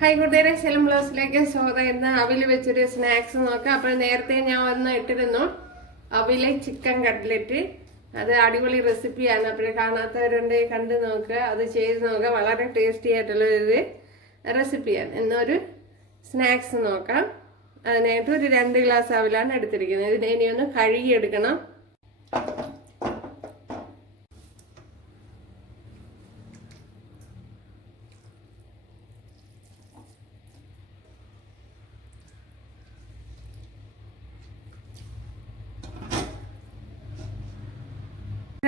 Hi കൂട്ടുകാരെ, സെലം ബ്ലൗസിലേക്ക് സ്വാഗതം. ഇന്ന് അവിൽ വെച്ചൊരു സ്നാക്സ് നോക്കാം. അപ്പോൾ നേരത്തെ ഞാൻ ഒന്ന് ഇട്ടിരുന്നു അവിലെ ചിക്കൻ കട്ട്ലറ്റ്. അത് അടിപൊളി റെസിപ്പിയാണ്. അപ്പോൾ കാണാത്തവരുണ്ടെങ്കിൽ കണ്ട് നോക്കുക, അത് ചെയ്ത് നോക്കുക. വളരെ ടേസ്റ്റി ആയിട്ടുള്ള ഒരു റെസിപ്പിയാണ്. ഇന്നൊരു സ്നാക്സ് നോക്കാം. അതിനായിട്ട് ഒരു 2 ഗ്ലാസ് അവിലാണ് എടുത്തിരിക്കുന്നത്. ഇതിനെ ഇനിയൊന്ന് കഴുകിയെടുക്കണം.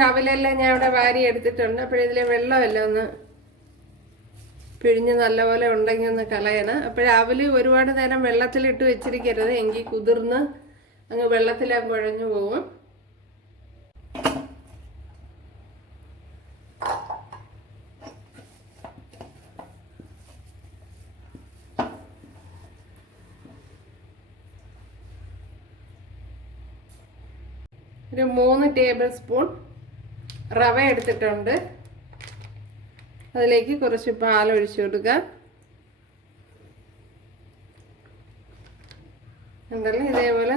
അവിലെല്ലാം ഞാൻ ഇവിടെ വാരി എടുത്തിട്ടുണ്ട്. അപ്പോഴിതിലെ വെള്ളമെല്ലാം ഒന്ന് പിഴിഞ്ഞ് നല്ലപോലെ ഉണ്ടെങ്കിൽ ഒന്ന് കളയണം. അവില് ഒരുപാട് നേരം വെള്ളത്തിലിട്ട് വെച്ചിരിക്കരുത്, എങ്കിൽ കുതിർന്ന് അങ്ങ് വെള്ളത്തിലാ കുഴഞ്ഞു പോകും. ഒരു 3 ടേബിൾ സ്പൂൺ റവ എടുത്തിട്ടുണ്ട്. അതിലേക്ക് കുറച്ച് പാൽ ഒഴിച്ചു കൊടുക്കുക. ഉണ്ടല്ലോ, ഇതേപോലെ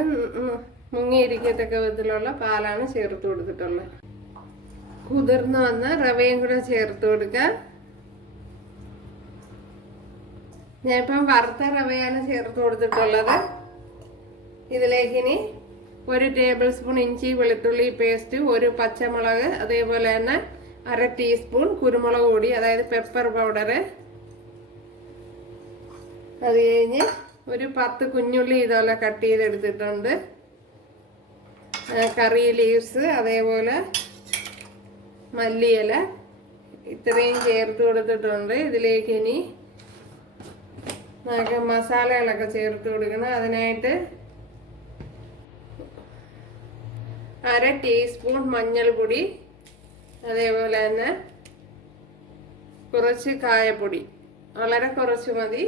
മുങ്ങിയിരിക്കത്തക്ക വിധത്തിലുള്ള പാലാണ് ചേർത്ത് കൊടുത്തിട്ടുള്ളത്. കുതിർന്ന് വന്ന റവയും കൂടെ ചേർത്ത് കൊടുക്കുക. ഞാനിപ്പം വറുത്ത റവയാണ് ചേർത്ത് കൊടുത്തിട്ടുള്ളത്. ഇതിലേക്ക് ഇനി 1 ടേബിൾ സ്പൂൺ ഇഞ്ചി വെളുത്തുള്ളി പേസ്റ്റ്, 1 പച്ചമുളക്, അതേപോലെ തന്നെ 1/2 ടീസ്പൂൺ കുരുമുളക് പൊടി, അതായത് പെപ്പർ പൗഡർ. അത് കഴിഞ്ഞ് ഒരു 10 കുഞ്ഞുള്ളി ഇതുപോലെ കട്ട് ചെയ്തെടുത്തിട്ടുണ്ട്. കറി ലീവ്സ്, അതേപോലെ മല്ലിയില, ഇത്രയും ചേർത്ത് കൊടുത്തിട്ടുണ്ട്. ഇതിലേക്ക് ഇനി നമുക്ക് മസാലകളൊക്കെ ചേർത്ത് കൊടുക്കണം. അതിനായിട്ട് 1/2 ടീസ്പൂൺ മഞ്ഞൾപ്പൊടി, അതേപോലെ തന്നെ കുറച്ച് കായപ്പൊടി, വളരെ കുറച്ച് മതി,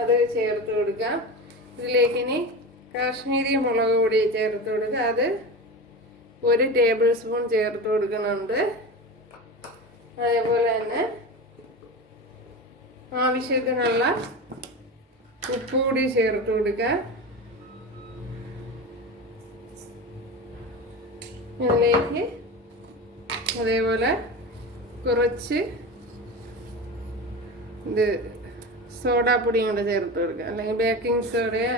അത് ചേർത്ത് കൊടുക്കാം. ഇതിലേക്ക് ഇനി കാശ്മീരി മുളക് പൊടി ചേർത്ത് കൊടുക്കുക. അത് 1 ടേബിൾ സ്പൂൺ ചേർത്ത് കൊടുക്കുന്നുണ്ട്. അതേപോലെ തന്നെ ആവശ്യത്തിനുള്ള ഉപ്പ് കൂടി ചേർത്ത് കൊടുക്കുക. അതിലേക്ക് അതേപോലെ കുറച്ച് സോഡാപ്പൊടിയും കൂടെ ചേർത്ത് കൊടുക്കുക, അല്ലെങ്കിൽ ബേക്കിംഗ് സോഡയോ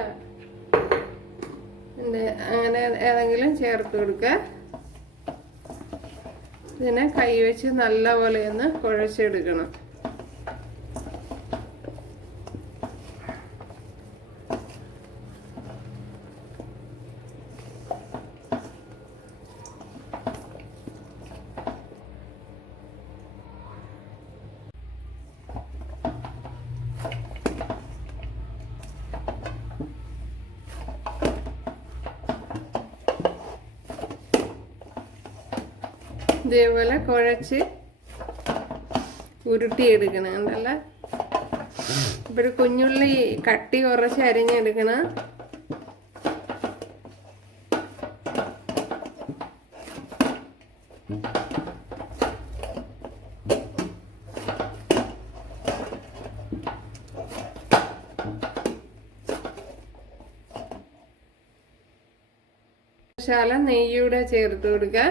അങ്ങനെ ഏതെങ്കിലും ചേർത്ത് കൊടുക്കുക. ഇതിനെ കൈ വെച്ച് നല്ലപോലെ ഒന്ന് കുഴച്ചെടുക്കണം. ഇതേപോലെ കുഴച്ച് ഉരുട്ടിയെടുക്കണം. കണ്ടല്ല, ഇപ്പോൾ കുഞ്ഞുള്ളി കട്ടി കുറച്ച് അരിഞ്ഞെടുക്കണം. നെയ്യൂടെ ചേർത്ത് കൊടുക്കുക.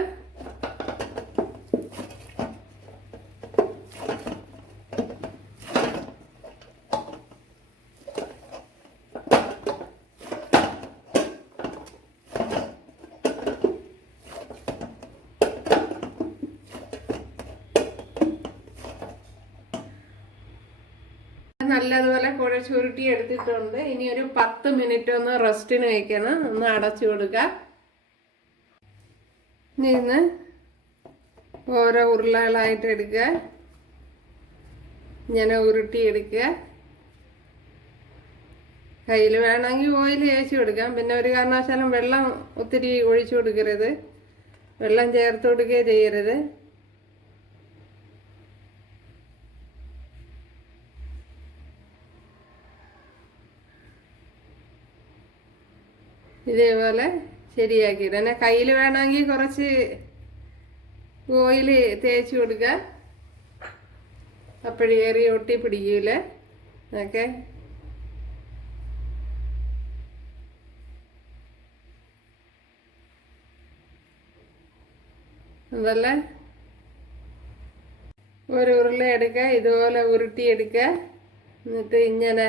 നല്ലതുപോലെ കുഴച്ചുരുട്ടി എടുത്തിട്ടുണ്ട്. ഇനി ഒരു 10 മിനിറ്റ് ഒന്ന് റെസ്റ്റിന് വയ്ക്കണം. ഒന്ന് അടച്ചു കൊടുക്കുക. ഇന്ന് ഓരോ ഉരുളകളായിട്ട് എടുക്കുക. ഇങ്ങനെ ഉരുട്ടി എടുക്കുക. കയ്യിൽ വേണമെങ്കിൽ ഓയിൽ തേച്ച് കൊടുക്കാം. പിന്നെ ഒരു കാരണവശാലും വെള്ളം ഒത്തിരി ഒഴിച്ചു കൊടുക്കരുത്, വെള്ളം ചേർത്ത് കൊടുക്കുകയോ ചെയ്യരുത്. ഇതേപോലെ ശരിയാക്കിയിട്ട് തന്നെ കയ്യിൽ വേണമെങ്കിൽ കുറച്ച് ഓയിൽ തേച്ച് കൊടുക്കുക. അപ്പോഴേറി ഒട്ടി പിടിക്കില്ല. ഓക്കെ. അതല്ലേ ഒരു ഉരുള എടുക്കുക, ഇതുപോലെ ഉരുട്ടിയെടുക്കുക. എന്നിട്ട് ഇങ്ങനെ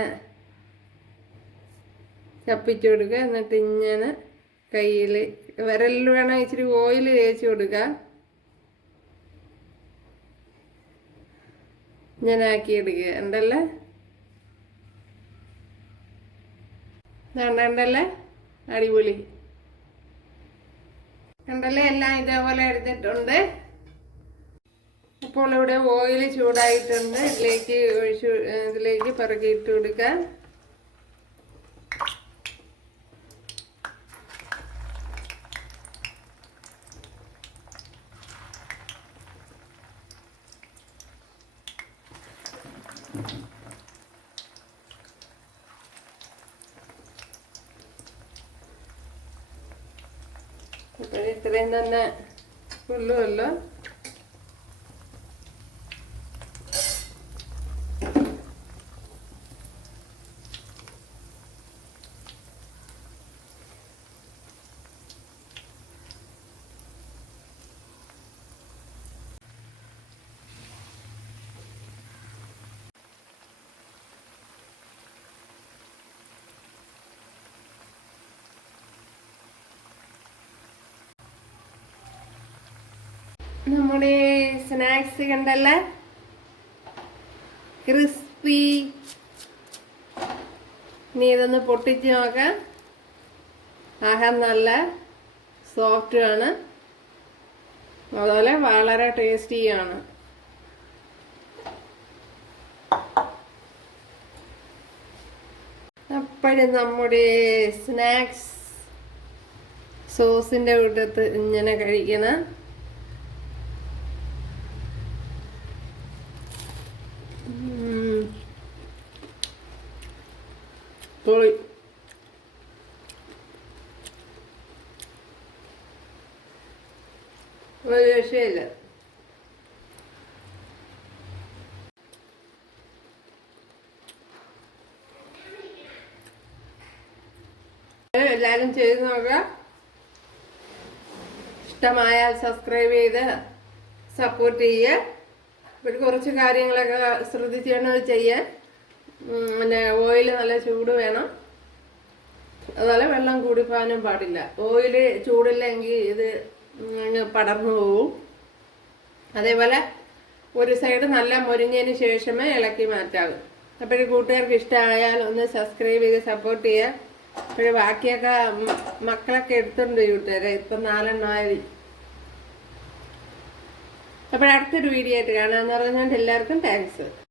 ചപ്പിച്ചു കൊടുക്കുക. എന്നിട്ട് ഇങ്ങനെ കയ്യിൽ വിരലിൽ വേണം ഇച്ചിരി ഓയിൽ തേച്ച് കൊടുക്കുക. ഇങ്ങനെ ആക്കിയെടുക്കുക. ഉണ്ടല്ലേ, ഉണ്ടല്ലേ, അടിപൊളി. കണ്ടല്ലേ, എല്ലാം ഇതേപോലെ എടുത്തിട്ടുണ്ട്. അപ്പോൾ ഇവിടെ ഓയിൽ ചൂടായിട്ടുണ്ട്. ഇതിലേക്ക് പിറകിയിട്ട് കൊടുക്കുക. അപ്പോൾ ഇത്രയും തന്നെ കൊള്ളുമല്ലോ. നമ്മുടെ സ്നാക്സ് കണ്ടല്ലേ, ക്രിസ്പി. ഇനി ഇതൊന്ന് പൊട്ടിച്ച് നോക്കാം. ആഹാ, നല്ല സോഫ്റ്റുമാണ്, അതുപോലെ വളരെ ടേസ്റ്റിയാണ്. അപ്പോഴും നമ്മുടെ സ്നാക്സ് സോസിൻ്റെ കൂട്ടത്ത് ഇങ്ങനെ കഴിക്കണം. പൊളി. ഒരു രക്ഷയില്ല. എല്ലാവരും ചെയ്ത് നോക്കുക. ഇഷ്ടമായാൽ സബ്സ്ക്രൈബ് ചെയ്ത് സപ്പോർട്ട് ചെയ്യുക. ഒരു കുറച്ച് കാര്യങ്ങളൊക്കെ ശ്രദ്ധിച്ചാണ് ചെയ്യാൻ. പിന്നെ ഓയിൽ നല്ല ചൂട് വേണം, അതുപോലെ വെള്ളം കൂടി പോകാനും പാടില്ല. ഓയിൽ ചൂടില്ലെങ്കിൽ ഇത് പടർന്നു പോവും. അതേപോലെ ഒരു സൈഡ് നല്ല മൊരിഞ്ഞതിന് ശേഷമേ ഇളക്കി മാറ്റാവൂ. അപ്പോഴും കൂട്ടുകാർക്ക് ഇഷ്ടമായാൽ ഒന്ന് സബ്സ്ക്രൈബ് ചെയ്ത് സപ്പോർട്ട് ചെയ്യുക. അപ്പോഴും ബാക്കിയൊക്കെ മക്കളൊക്കെ എടുത്തുണ്ട് കൂട്ടുകാരെ, ഇപ്പം 4 എണ്ണമായി. അപ്പോഴടുത്തൊരു വീഡിയോ ആയിട്ട് കാണാമെന്ന് പറഞ്ഞുകൊണ്ട് എല്ലാവർക്കും താങ്ക്സ്.